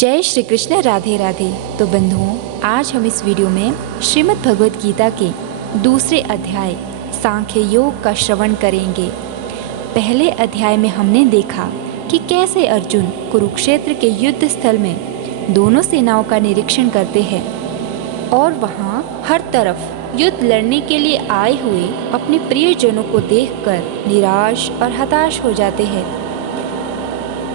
जय श्री कृष्ण, राधे राधे। तो बंधुओं, आज हम इस वीडियो में श्रीमद् भगवद गीता के दूसरे अध्याय सांख्य योग का श्रवण करेंगे। पहले अध्याय में हमने देखा कि कैसे अर्जुन कुरुक्षेत्र के युद्ध स्थल में दोनों सेनाओं का निरीक्षण करते हैं और वहाँ हर तरफ युद्ध लड़ने के लिए आए हुए अपने प्रियजनों को देखकर निराश और हताश हो जाते हैं।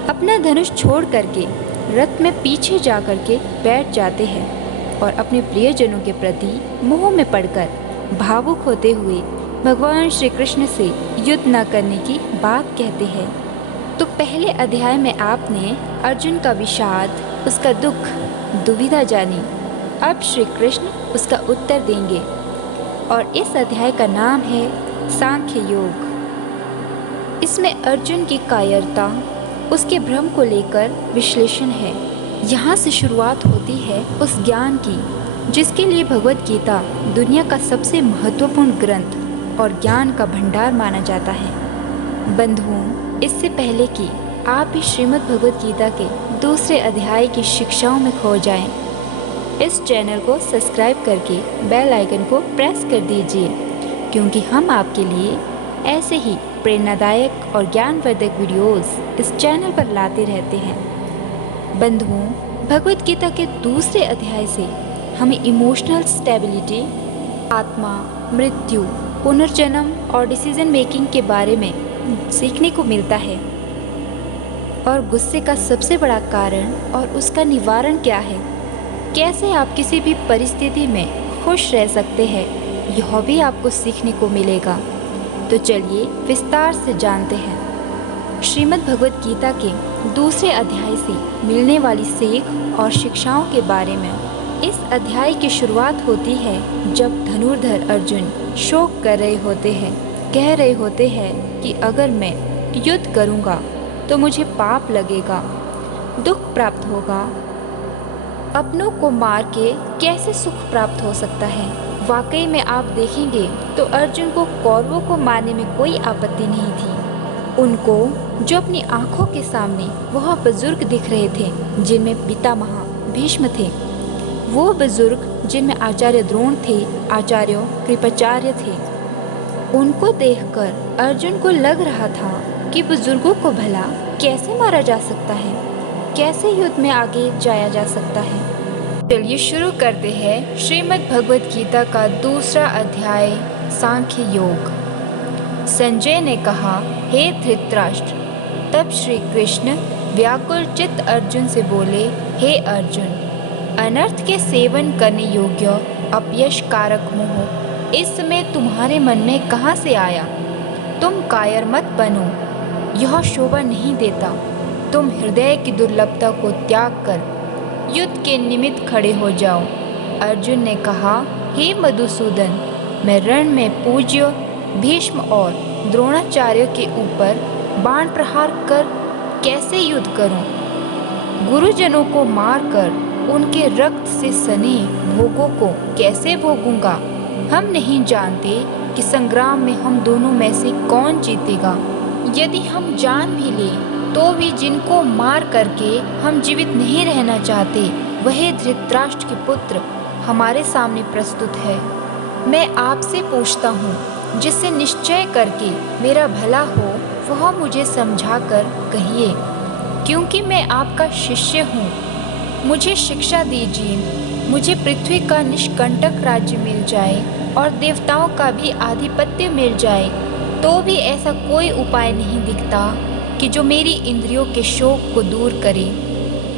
अपना धनुष छोड़ करके रथ में पीछे जा करके बैठ जाते हैं और अपने प्रियजनों के प्रति मोह में पड़कर भावुक होते हुए भगवान श्री कृष्ण से युद्ध न करने की बात कहते हैं। तो पहले अध्याय में आपने अर्जुन का विषाद, उसका दुख, दुविधा जानी। अब श्री कृष्ण उसका उत्तर देंगे और इस अध्याय का नाम है सांख्य योग। इसमें अर्जुन की कायरता, उसके भ्रम को लेकर विश्लेषण है। यहाँ से शुरुआत होती है उस ज्ञान की जिसके लिए भगवद गीता दुनिया का सबसे महत्वपूर्ण ग्रंथ और ज्ञान का भंडार माना जाता है। बंधुओं, इससे पहले कि आप भी श्रीमद् भगवद गीता के दूसरे अध्याय की शिक्षाओं में खो जाएं, इस चैनल को सब्सक्राइब करके बेल आइकन को प्रेस कर दीजिए, क्योंकि हम आपके लिए ऐसे ही प्रेरणादायक और ज्ञानवर्धक वीडियोस इस चैनल पर लाते रहते हैं। बंधुओं, भगवद गीता के दूसरे अध्याय से हमें इमोशनल स्टेबिलिटी, आत्मा, मृत्यु, पुनर्जन्म और डिसीजन मेकिंग के बारे में सीखने को मिलता है। और गुस्से का सबसे बड़ा कारण और उसका निवारण क्या है, कैसे आप किसी भी परिस्थिति में खुश रह सकते हैं, यह भी आपको सीखने को मिलेगा। तो चलिए विस्तार से जानते हैं श्रीमद् भगवद गीता के दूसरे अध्याय से मिलने वाली सीख और शिक्षाओं के बारे में। इस अध्याय की शुरुआत होती है जब धनुर्धर अर्जुन शोक कर रहे होते हैं, कह रहे होते हैं कि अगर मैं युद्ध करूंगा तो मुझे पाप लगेगा, दुख प्राप्त होगा। अपनों को मार के कैसे सुख प्राप्त हो सकता है। वाकई में आप देखेंगे तो अर्जुन को कौरवों को मारने में कोई आपत्ति नहीं थी। उनको जो अपनी आंखों के सामने वह बुजुर्ग दिख रहे थे जिनमें पितामह भीष्म थे, वो बुजुर्ग जिनमें आचार्य द्रोण थे, आचार्य कृपाचार्य थे, उनको देखकर अर्जुन को लग रहा था कि बुजुर्गों को भला कैसे मारा जा सकता है, कैसे युद्ध में आगे जाया जा सकता है। चलिए शुरू करते हैं श्रीमद् भगवद गीता का दूसरा अध्याय सांख्य योग। संजय ने कहा, हे धृतराष्ट्र। तब श्री कृष्ण व्याकुल चित्त अर्जुन से बोले, हे अर्जुन, अनर्थ के सेवन करने योग्य अपयश कारक मोह इस समय तुम्हारे मन में कहाँ से आया? तुम कायर मत बनो, यह शोभा नहीं देता। तुम हृदय की दुर्लभता को त्याग कर युद्ध के निमित्त खड़े हो जाओ। अर्जुन ने कहा, हे मधुसूदन, मैं रण में पूज्य भीष्म और द्रोणाचार्य के ऊपर बाण प्रहार कर कैसे युद्ध करूं? गुरुजनों को मारकर उनके रक्त से सने भोगों को कैसे भोगूंगा? हम नहीं जानते कि संग्राम में हम दोनों में से कौन जीतेगा। यदि हम जान भी लें तो भी जिनको मार करके हम जीवित नहीं रहना चाहते, वही धृतराष्ट्र के पुत्र हमारे सामने प्रस्तुत है। मैं आपसे पूछता हूँ, जिससे निश्चय करके मेरा भला हो वह मुझे समझा कर कहिए, क्योंकि मैं आपका शिष्य हूँ। मुझे शिक्षा दीजिए। मुझे पृथ्वी का निष्कंटक राज्य मिल जाए और देवताओं का भी आधिपत्य मिल जाए, तो भी ऐसा कोई उपाय नहीं दिखता कि जो मेरी इंद्रियों के शोक को दूर करे।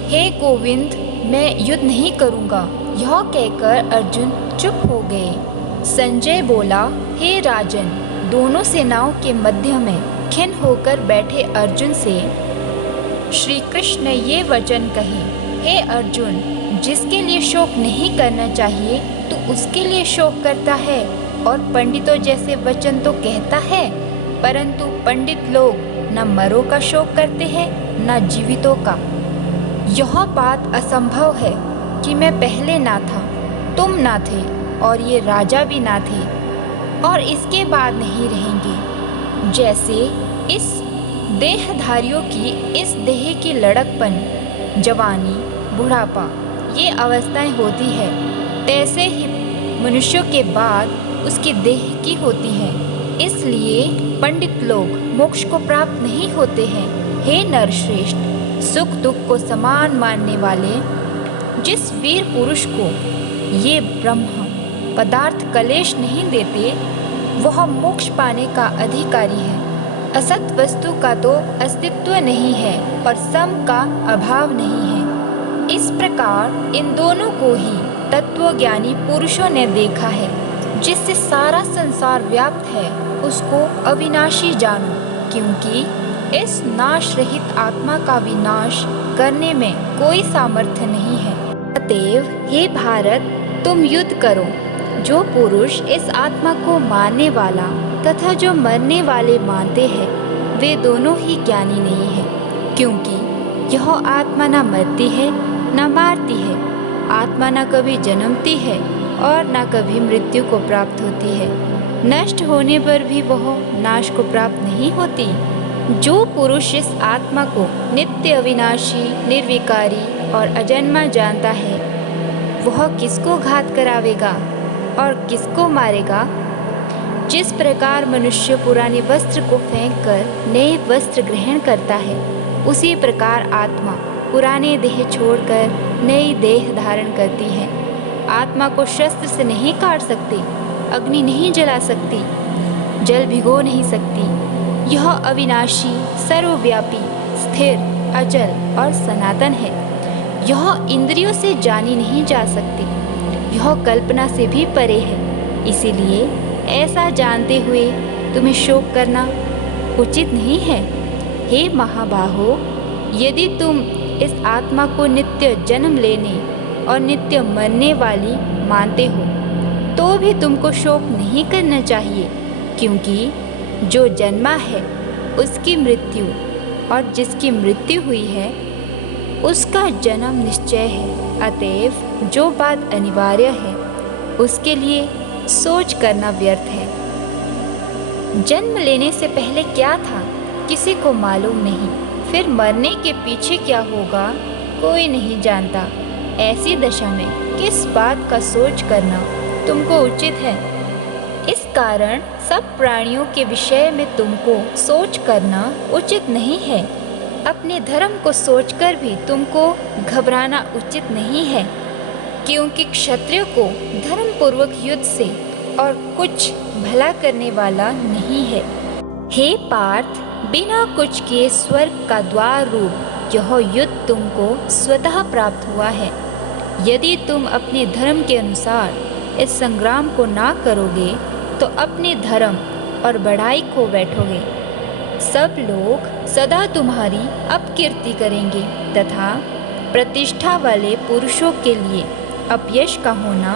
हे गोविंद, मैं युद्ध नहीं करूँगा। यह कहकर अर्जुन चुप हो गए। संजय बोला, हे राजन, दोनों सेनाओं के मध्य में खिन्न होकर बैठे अर्जुन से श्री कृष्ण ने ये वचन कहे, हे अर्जुन, जिसके लिए शोक नहीं करना चाहिए तो उसके लिए शोक करता है, और पंडितों जैसे वचन तो कहता है, परंतु पंडित लोग न मरों का शोक करते हैं न जीवितों का। यह बात असंभव है कि मैं पहले ना था, तुम ना थे और ये राजा भी ना थे और इसके बाद नहीं रहेंगे। जैसे इस देहधारियों की इस देह की लड़कपन, जवानी, बुढ़ापा ये अवस्थाएं होती है, तैसे ही मनुष्यों के बाद उसकी देह की होती है। इसलिए पंडित लोग मोक्ष को प्राप्त नहीं होते हैं। हे नरश्रेष्ठ, सुख दुख को समान मानने वाले जिस वीर पुरुष को ये ब्रह्म पदार्थ कलेश नहीं देते, वह मोक्ष पाने का अधिकारी है। असत वस्तु का तो अस्तित्व नहीं है और सम का अभाव नहीं है। इस प्रकार इन दोनों को ही तत्वज्ञानी पुरुषों ने देखा है। जिससे सारा संसार व्याप्त है उसको अविनाशी जानो, क्योंकि इस नाश रहित आत्मा का विनाश करने में कोई सामर्थ्य नहीं है। अतएव हे भारत, तुम युद्ध करो। जो पुरुष इस आत्मा को मारने वाला तथा जो मरने वाले मानते हैं, वे दोनों ही ज्ञानी नहीं है, क्योंकि यह आत्मा न मरती है न मारती है। आत्मा न कभी जन्मती है और न कभी मृत्यु को प्राप्त होती है। नष्ट होने पर भी वह नाश को प्राप्त नहीं होती। जो पुरुष इस आत्मा को नित्य अविनाशी, निर्विकारी और अजन्मा जानता है, वह किसको घात करावेगा और किसको मारेगा। जिस प्रकार मनुष्य पुराने वस्त्र को फेंककर नए वस्त्र ग्रहण करता है, उसी प्रकार आत्मा पुराने देह छोड़कर नई देह धारण करती है। आत्मा को शस्त्र से नहीं काट सकती, अग्नि नहीं जला सकती, जल भिगो नहीं सकती। यह अविनाशी, सर्वव्यापी, स्थिर, अचल और सनातन है। यह इंद्रियों से जानी नहीं जा सकती। यह कल्पना से भी परे है। इसीलिए ऐसा जानते हुए तुम्हें शोक करना उचित नहीं है। हे महाबाहो, यदि तुम इस आत्मा को नित्य जन्म लेने और नित्य मरने वाली मानते हो, तो भी तुमको शोक नहीं करना चाहिए, क्योंकि जो जन्मा है उसकी मृत्यु और जिसकी मृत्यु हुई है उसका जन्म निश्चय है। अतएव जो बात अनिवार्य है उसके लिए सोच करना व्यर्थ है। जन्म लेने से पहले क्या था किसी को मालूम नहीं, फिर मरने के पीछे क्या होगा कोई नहीं जानता। ऐसी दशा में किस बात का सोच करना तुमको उचित है। इस कारण सब प्राणियों के विषय में तुमको सोच करना उचित नहीं है। अपने धर्म को सोचकर भी तुमको घबराना उचित नहीं है, क्योंकि क्षत्रिय को धर्म पूर्वक युद्ध से और कुछ भला करने वाला नहीं है। हे पार्थ, बिना कुछ के स्वर्ग का द्वार रूप यह युद्ध तुमको स्वतः प्राप्त हुआ है। यदि तुम अपने धर्म के अनुसार इस संग्राम को ना करोगे तो अपने धर्म और बढ़ाई खो बैठोगे। सब लोग सदा तुम्हारी अपकीर्ति करेंगे तथा प्रतिष्ठा वाले पुरुषों के लिए अपयश का होना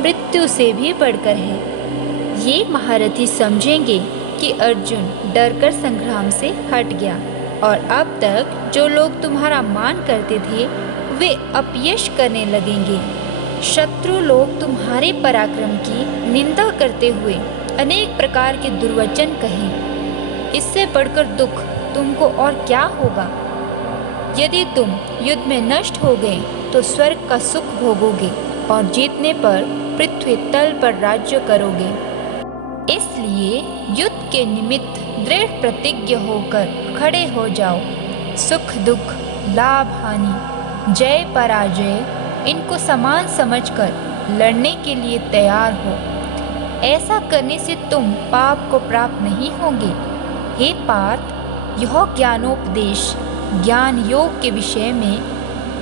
मृत्यु से भी बढ़कर है। ये महारथी समझेंगे कि अर्जुन डरकर संग्राम से हट गया और अब तक जो लोग तुम्हारा मान करते थे वे अपयश करने लगेंगे। शत्रु लोग तुम्हारे पराक्रम की निंदा करते हुए अनेक प्रकार के दुर्वचन कहें। इससे बढ़कर दुख तुमको और क्या होगा। यदि तुम युद्ध में नष्ट हो गए तो स्वर्ग का सुख भोगोगे और जीतने पर पृथ्वी तल पर राज्य करोगे। इसलिए युद्ध के निमित्त दृढ़ प्रतिज्ञ होकर खड़े हो जाओ। सुख दुख, लाभ हानि, जय पराजय इनको समान समझकर लड़ने के लिए तैयार हो। ऐसा करने से तुम पाप को प्राप्त नहीं होंगे। हे पार्थ, यह ज्ञानोपदेश ज्ञान योग के विषय में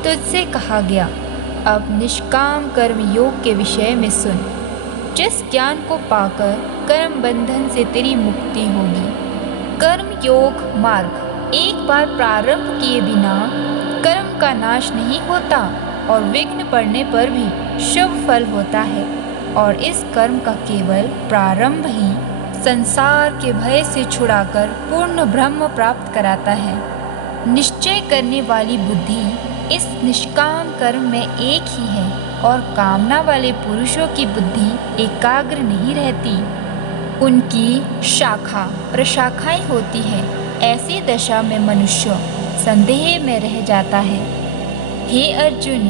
तुझसे कहा गया। अब निष्काम कर्म योग के विषय में सुन। जिस ज्ञान को पाकर कर्म बंधन से तेरी मुक्ति होगी। कर्म योग मार्ग एक बार प्रारंभ किए बिना कर्म का नाश नहीं होता और विघ्न पड़ने पर भी शुभ फल होता है, और इस कर्म का केवल प्रारंभ ही संसार के भय से छुड़ाकर पूर्ण ब्रह्म प्राप्त कराता है। निश्चय करने वाली बुद्धि इस निष्काम कर्म में एक ही है और कामना वाले पुरुषों की बुद्धि एकाग्र नहीं रहती। उनकी शाखा प्रशाखाएं होती है। ऐसी दशा में मनुष्य संदेह में रह जाता है। हे अर्जुन,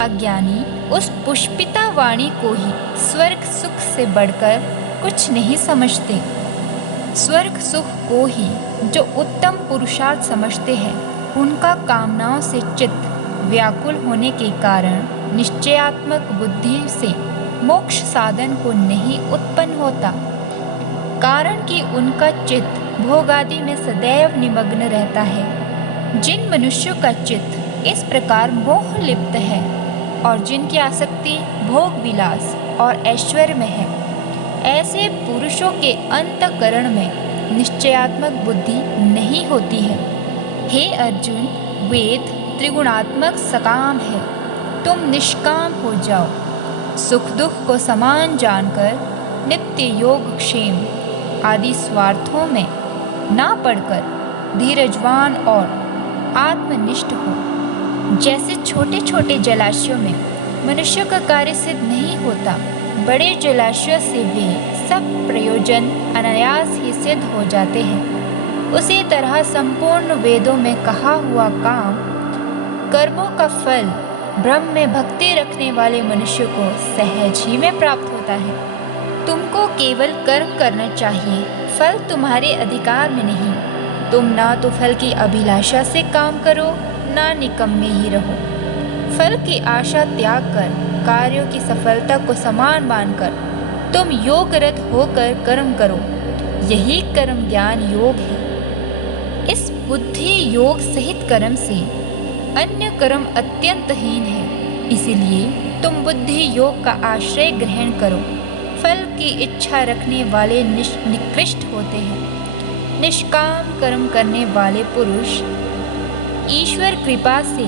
अज्ञानी उस पुष्पिता वाणी को ही स्वर्ग सुख से बढ़कर कुछ नहीं समझते। स्वर्ग सुख को ही जो उत्तम पुरुषार्थ समझते हैं, उनका कामनाओं से चित्त व्याकुल होने के कारण निश्चयात्मक बुद्धि से मोक्ष साधन को नहीं उत्पन्न होता, कारण कि उनका चित्त भोगादि में सदैव निमग्न रहता है। जिन मनुष्यों का चित्त इस प्रकार मोह लिप्त है और जिनकी आसक्ति भोग विलास और ऐश्वर्य में है, ऐसे पुरुषों के अंतःकरण में निश्चयात्मक बुद्धि नहीं होती है। हे अर्जुन, वेद त्रिगुणात्मक सकाम है, तुम निष्काम हो जाओ। सुख दुख को समान जानकर नित्य योग क्षेम आदि स्वार्थों में ना पड़कर धीरजवान और आत्मनिष्ठ हो। जैसे छोटे छोटे जलाशयों में मनुष्य का कार्य सिद्ध नहीं होता, बड़े जलाशय से वे सब प्रयोजन अनायास ही सिद्ध हो जाते हैं, उसी तरह संपूर्ण वेदों में कहा हुआ काम कर्मों का फल ब्रह्म में भक्ति रखने वाले मनुष्य को सहज ही में प्राप्त होता है। तुमको केवल कर्म करना चाहिए, फल तुम्हारे अधिकार में नहीं। तुम ना तो फल की अभिलाषा से काम करो, ना निकम्मे ही रहो। फल की आशा त्याग कर कार्यों की सफलता को समान मानकर तुम योगरत होकर कर्म करो, यही कर्म ज्ञान योग है। इस बुद्धि योग सहित कर्म से अन्य कर्म अत्यंत हीन है, इसीलिए तुम बुद्धि योग का आश्रय ग्रहण करो। फल की इच्छा रखने वाले निकृष्ट होते हैं। निष्काम कर्म करने वाले पुरुष ईश्वर कृपा से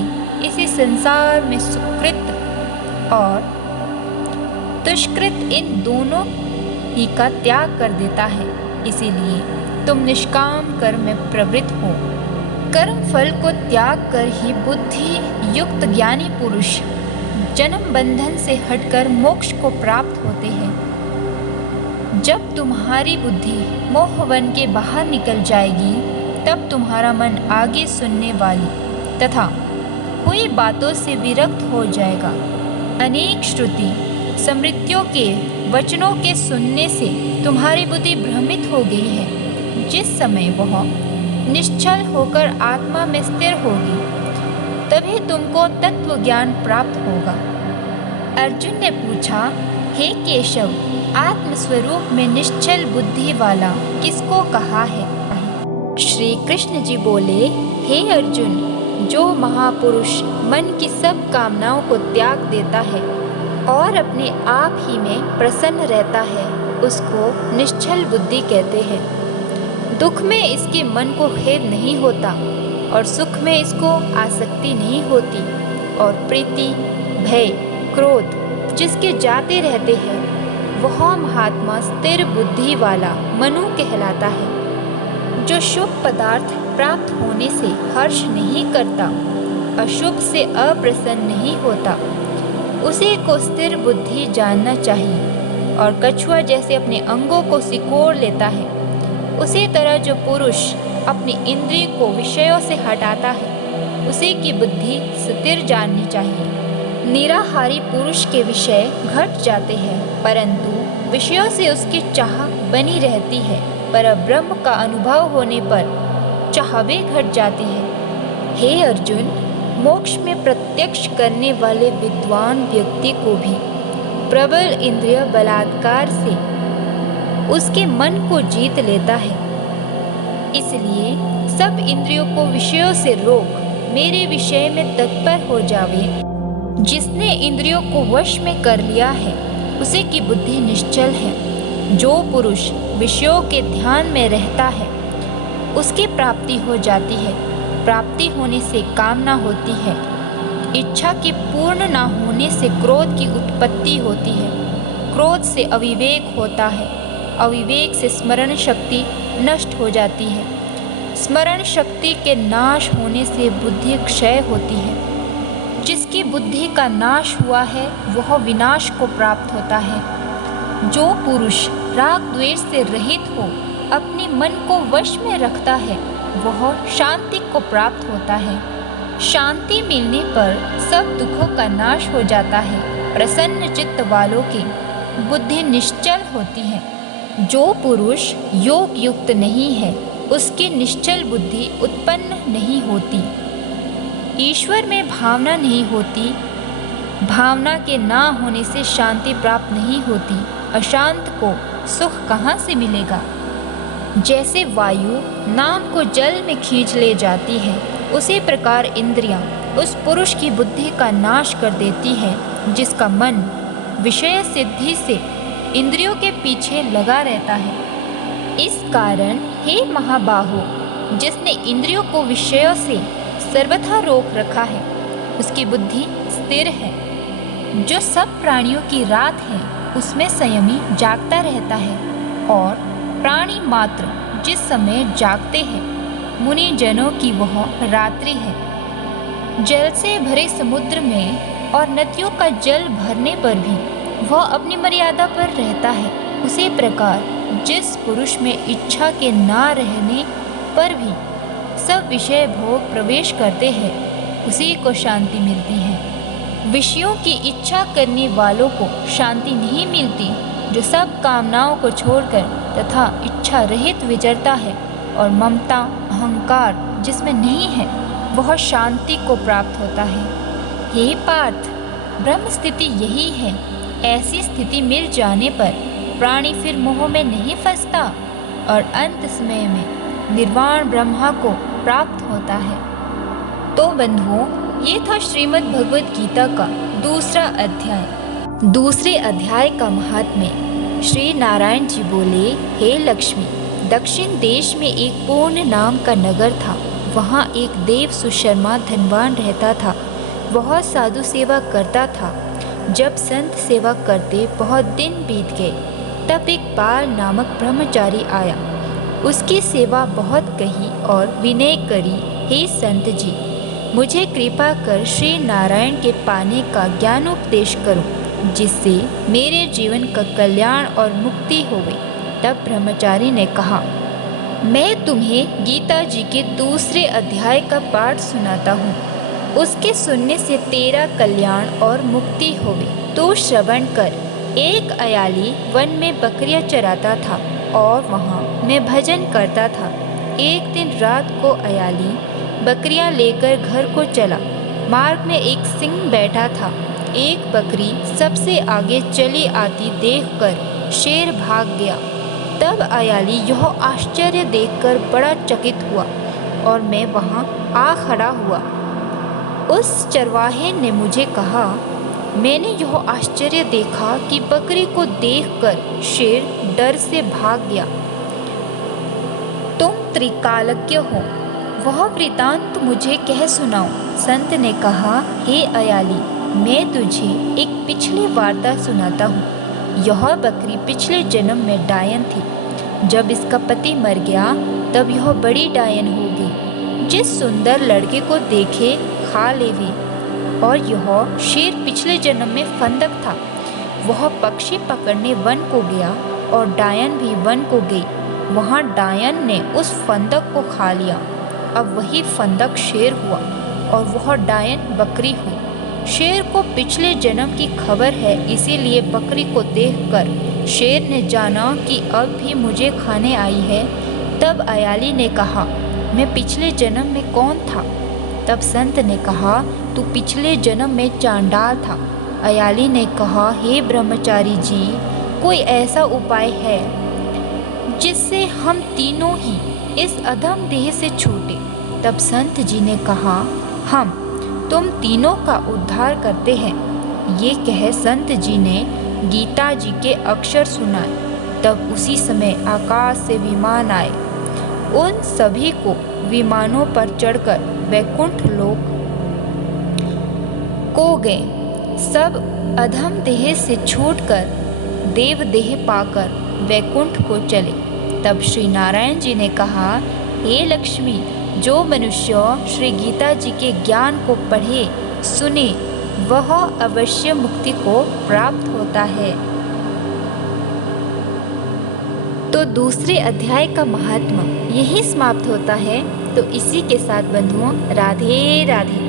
इसी संसार में सुकृत और दुष्कृत इन दोनों ही का त्याग कर देता है, इसीलिए तुम निष्काम कर्म में प्रवृत्त हो। कर्म फल को त्याग कर ही बुद्धि युक्त ज्ञानी पुरुष जन्म बंधन से हटकर मोक्ष को प्राप्त होते हैं। जब तुम्हारी बुद्धि मोहवन के बाहर निकल जाएगी, तब तुम्हारा मन आगे सुनने वाली तथा हुई बातों से विरक्त हो जाएगा। अनेक श्रुति स्मृतियों के वचनों के सुनने से तुम्हारी बुद्धि भ्रमित हो गई है। जिस समय वह निश्चल होकर आत्मा में स्थिर होगी, तभी तुमको तत्व ज्ञान प्राप्त होगा। अर्जुन ने पूछा, हे केशव, आत्मस्वरूप में निश्चल बुद्धि वाला किसको कहा है? श्री कृष्ण जी बोले, हे अर्जुन, जो महापुरुष मन की सब कामनाओं को त्याग देता है और अपने आप ही में प्रसन्न रहता है, उसको निश्चल बुद्धि कहते हैं। दुख में इसके मन को खेद नहीं होता और सुख में इसको आसक्ति नहीं होती, और प्रीति भय क्रोध जिसके जाते रहते हैं, वह महात्मा स्थिर बुद्धि वाला मनु कहलाता है। जो शुभ पदार्थ प्राप्त होने से हर्ष नहीं करता, अशुभ से अप्रसन्न नहीं होता, उसी को स्थिर बुद्धि जानना चाहिए। और कछुआ जैसे अपने अंगों को सिकोड़ लेता है, उसी तरह जो पुरुष अपनी इंद्रिय को विषयों से हटाता है, उसी की बुद्धि स्थिर जाननी चाहिए। निराहारी पुरुष के विषय घट जाते हैं, परंतु विषयों से उसकी चाह बनी रहती है। पर ब्रह्म का अनुभव होने पर चाहवे घट जाती है। हे अर्जुन, मोक्ष में प्रत्यक्ष करने वाले विद्वान व्यक्ति को भी प्रबल इंद्रिय बलात्कार से उसके मन को जीत लेता है। इसलिए सब इंद्रियों को विषयों से रोक मेरे विषय में तत्पर हो जावे। जिसने इंद्रियों को वश में कर लिया है, उसी की बुद्धि निश्चल है। जो पुरुष विषयों के ध्यान में रहता है, उसकी प्राप्ति हो जाती है। प्राप्ति होने से कामना होती है। इच्छा की पूर्ण न होने से क्रोध की उत्पत्ति होती है। क्रोध से अविवेक होता है। अविवेक से स्मरण शक्ति नष्ट हो जाती है। स्मरण शक्ति के नाश होने से बुद्धि क्षय होती है। जिसकी बुद्धि का नाश हुआ है, वह विनाश को प्राप्त होता है। जो पुरुष राग द्वेष से रहित हो अपने मन को वश में रखता है, वह शांति को प्राप्त होता है। शांति मिलने पर सब दुखों का नाश हो जाता है। प्रसन्न चित्त वालों की बुद्धि निश्चल होती है। जो पुरुष योग युक्त नहीं है उसकी निश्चल बुद्धि उत्पन्न नहीं होती। ईश्वर में भावना नहीं होती। भावना के ना होने से शांति प्राप्त नहीं होती। अशांत को सुख कहाँ से मिलेगा? जैसे वायु नाम को जल में खींच ले जाती है, उसी प्रकार इंद्रियां उस पुरुष की बुद्धि का नाश कर देती है जिसका मन विषय सिद्धि से इंद्रियों के पीछे लगा रहता है। इस कारण हे महाबाहो, जिसने इंद्रियों को विषयों से सर्वथा रोक रखा है उसकी बुद्धि स्थिर है। जो सब प्राणियों की रात है उसमें संयमी जागता रहता है और प्राणी मात्र जिस समय जागते हैं मुनि जनों की वह रात्रि है। जल से भरे समुद्र में और नदियों का जल भरने पर भी वह अपनी मर्यादा पर रहता है। उसी प्रकार जिस पुरुष में इच्छा के ना रहने पर भी सब विषय भोग प्रवेश करते हैं उसी को शांति मिलती है। विषयों की इच्छा करने वालों को शांति नहीं मिलती। जो सब कामनाओं को छोड़कर तथा इच्छा रहित विचरता है और ममता अहंकार जिसमें नहीं है वह शांति को प्राप्त होता है। हे पार्थ, ब्रह्म स्थिति यही है। ऐसी स्थिति मिल जाने पर प्राणी फिर मोह में नहीं फंसता और अंत समय में निर्वाण ब्रह्मा को प्राप्त होता है। तो बंधुओं, ये था श्रीमद् भगवद गीता का दूसरा अध्याय। दूसरे अध्याय का महात्म्य। श्री नारायण जी बोले, हे लक्ष्मी, दक्षिण देश में एक पूर्ण नाम का नगर था। वहाँ एक देव सुशर्मा धनवान रहता था। बहुत साधु सेवा करता था। जब संत सेवा करते बहुत दिन बीत गए, तब एक बाल नामक ब्रह्मचारी आया। उसकी सेवा बहुत कही और विनय करी, हे संत जी, मुझे कृपा कर श्री नारायण के पाने का ज्ञानोपदेश करो, जिससे मेरे जीवन का कल्याण और मुक्ति हो गई। तब ब्रह्मचारी ने कहा, मैं तुम्हें गीता जी के दूसरे अध्याय का पाठ सुनाता हूँ। उसके सुनने से तेरा कल्याण और मुक्ति हो गई। तो श्रवण कर। एक अयाली वन में बकरियां चराता था और वहाँ मैं भजन करता था। एक दिन रात को अयाली बकरियां लेकर घर को चला। मार्ग में एक सिंह बैठा था। एक बकरी सबसे आगे चली आती देखकर शेर भाग गया। तब अयाली यह आश्चर्य देखकर बड़ा चकित हुआ और मैं वहाँ आ खड़ा हुआ। उस चरवाहे ने मुझे कहा, मैंने यह आश्चर्य देखा कि बकरी को देखकर शेर डर से भाग गया। तुम त्रिकालज्ञ हो, वह वृतांत मुझे कह सुनाओ। संत ने कहा, हे अयाली, मैं तुझे एक पिछली वार्ता सुनाता हूँ। यह बकरी पिछले जन्म में डायन थी। जब इसका पति मर गया तब यह बड़ी डायन हो गई। जिस सुंदर लड़के को देखे खा लेवे। और यह शेर पिछले जन्म में फंदक था। वह पक्षी पकड़ने वन को गया और डायन भी वन को गई। वहाँ डायन ने उस फंदक को खा लिया। अब वही फंदक शेर हुआ और वह डायन बकरी हुई। शेर को पिछले जन्म की खबर है, इसीलिए बकरी को देखकर शेर ने जाना कि अब भी मुझे खाने आई है। तब अयाली ने कहा, मैं पिछले जन्म में कौन था? तब संत ने कहा, तू पिछले जन्म में चांडाल था। अयाली ने कहा, हे ब्रह्मचारी जी, कोई ऐसा उपाय है जिससे हम तीनों ही इस अधम देह से छूटे? तब संत जी ने कहा, हम तुम तीनों का उद्धार करते हैं। ये कह संत जी ने गीता जी के अक्षर सुनाए। तब उसी समय आकाश से विमान आए। उन सभी को विमानों पर चढ़कर वैकुंठ लोक को गए। सब अधम देह से छूटकर देव देह पाकर वैकुंठ को चले। तब श्री नारायण जी ने कहा, हे लक्ष्मी, जो मनुष्य श्री गीता जी के ज्ञान को पढ़े सुने वह अवश्य मुक्ति को प्राप्त होता है। तो दूसरे अध्याय का महात्मा यही समाप्त होता है। तो इसी के साथ बंधुओं, राधे राधे।